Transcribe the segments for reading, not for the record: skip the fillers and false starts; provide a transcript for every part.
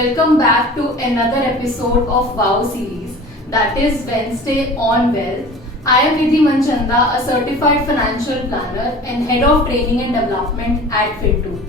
welcome back to another episode of WOW series, that is Wednesday on Wealth. I am Vidhi Manchanda, a certified financial planner and head of training and development at Fintu.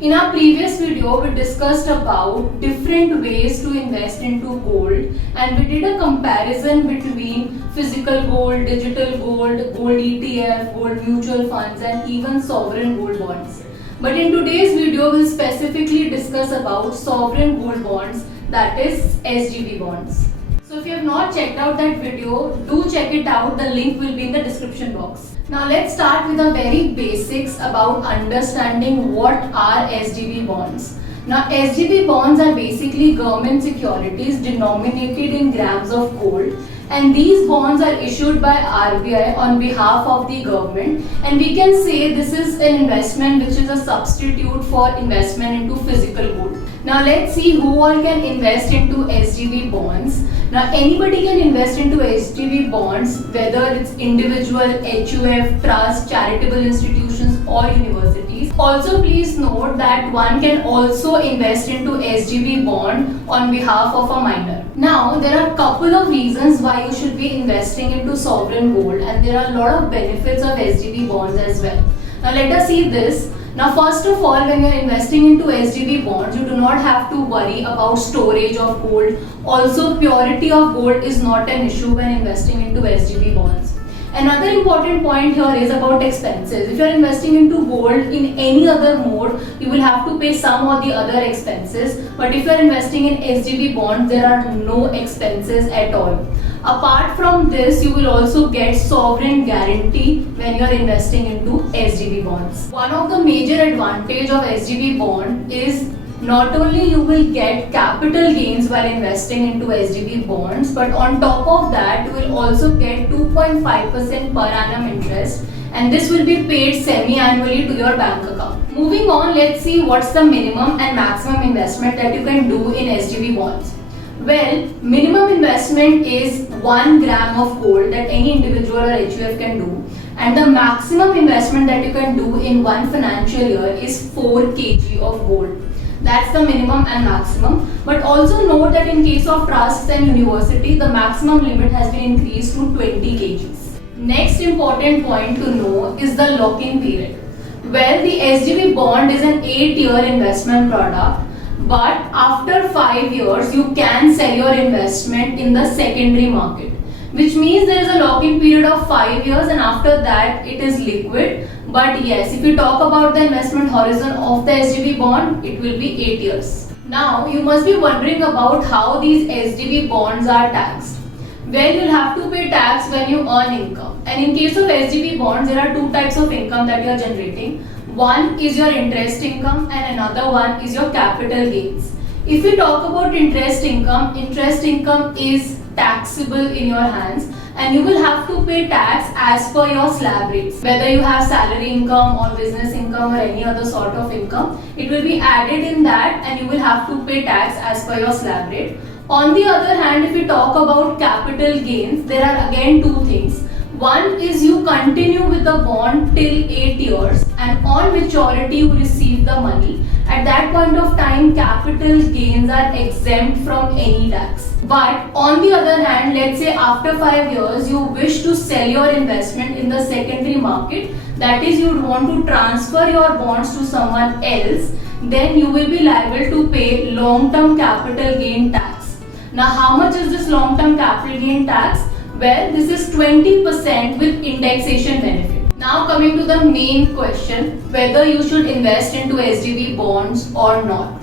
In our previous video, we discussed about different ways to invest into gold, and we did a comparison between physical gold, digital gold, gold ETF, gold mutual funds, and even sovereign gold bonds. But in today's video, we'll specifically discuss about sovereign gold bonds, that is SGB bonds. So if you have not checked out that video, do check it out. The link will be in the description box. Now let's start with the very basics about understanding what are SGB bonds. Now SGB bonds are basically government securities denominated in grams of gold, and these bonds are issued by RBI on behalf of the government, and we can say this is an investment which is a substitute for investment into physical gold. Now let's see who all can invest into SGB bonds. Now anybody can invest into SGB bonds, whether it's individual, HUF, trust, charitable institutions or universities. Also please note that one can also invest into SGB bond on behalf of a minor. Now there are a couple of reasons why you should be investing into sovereign gold, and there are a lot of benefits of SGB bonds as well. Now let us see this. Now first of all, when you are investing into SGB bonds, you do not have to worry about storage of gold. Also, purity of gold is not an issue when investing into SGB bonds. Another important point here is about expenses. If you are investing into gold in any other mode, you will have to pay some or the other expenses. But if you are investing in SGB bonds, there are no expenses at all. Apart from this, you will also get sovereign guarantee when you are investing into SGB bonds. One of the major advantage of SGB bond is not only you will get capital gains while investing into SGB bonds, but on top of that, you will also get 2.5% per annum interest, and this will be paid semi-annually to your bank account. Moving on, let's see what's the minimum and maximum investment that you can do in SGB bonds. Well, minimum investment is 1 gram of gold that any individual or HUF can do, and the maximum investment that you can do in one financial year is 4 kg of gold. That's the minimum and maximum. But also note that in case of trusts and university, the maximum limit has been increased to 20 kgs. Next important point to know is the lock-in period. Well, the SGB bond is an 8-year investment product, but after 5 years, you can sell your investment in the secondary market, which means there is a lock-in period of 5 years, and after that it is liquid. But yes, if you talk about the investment horizon of the SGB bond, it will be 8 years. Now you must be wondering about how these SGB bonds are taxed. Well, you'll have to pay tax when you earn income, and in case of SGB bonds, there are two types of income that you are generating. One is your interest income and another one is your capital gains. If we talk about interest income is taxable in your hands, and you will have to pay tax as per your slab rates. Whether you have salary income or business income or any other sort of income, it will be added in that, and you will have to pay tax as per your slab rate. On the other hand, if we talk about capital gains, there are again two things. One is you continue with the bond till 8 years, and on maturity you receive the money. At that point of time, capital gains are exempt from any tax. But on the other hand, let's say after 5 years you wish to sell your investment in the secondary market, that is, you would want to transfer your bonds to someone else, then you will be liable to pay long-term capital gain tax. Now how much is this long-term capital gain tax? Well, this is 20% with indexation benefit. Now coming to the main question, whether you should invest into SGB bonds or not.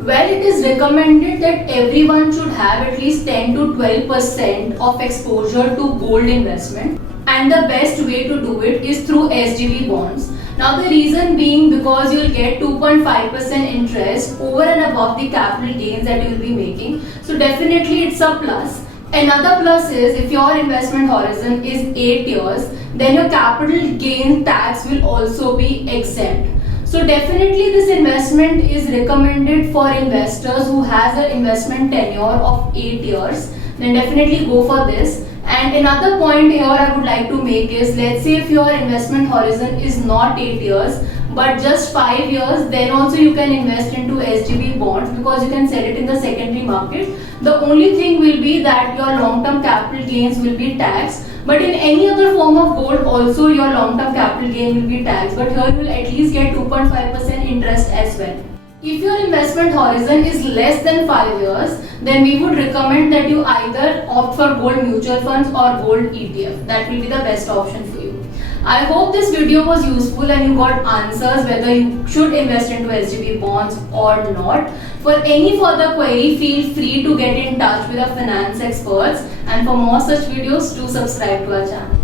Well, it is recommended that everyone should have at least 10 to 12% of exposure to gold investment, and the best way to do it is through SGB bonds. Now the reason being because you will get 2.5% interest over and above the capital gains that you will be making. So definitely it's a plus. Another plus is if your investment horizon is 8 years, then your capital gain tax will also be exempt. So definitely this investment is recommended for investors who has an investment tenure of 8 years. Then definitely go for this. And another point here I would like to make is, let's say if your investment horizon is not 8 years, but just 5 years, then also you can invest into SGB bonds because you can sell it in the secondary market. The only thing will be that your long-term capital gains will be taxed, but in any other form of gold also your long-term capital gain will be taxed, but here you will at least get 2.5% interest as well. If your investment horizon is less than 5 years, then we would recommend that you either opt for gold mutual funds or gold ETF. That will be the best option for you. I hope this video was useful and you got answers whether you should invest into SGB bonds or not. For any further query, feel free to get in touch with our finance experts, and for more such videos, do subscribe to our channel.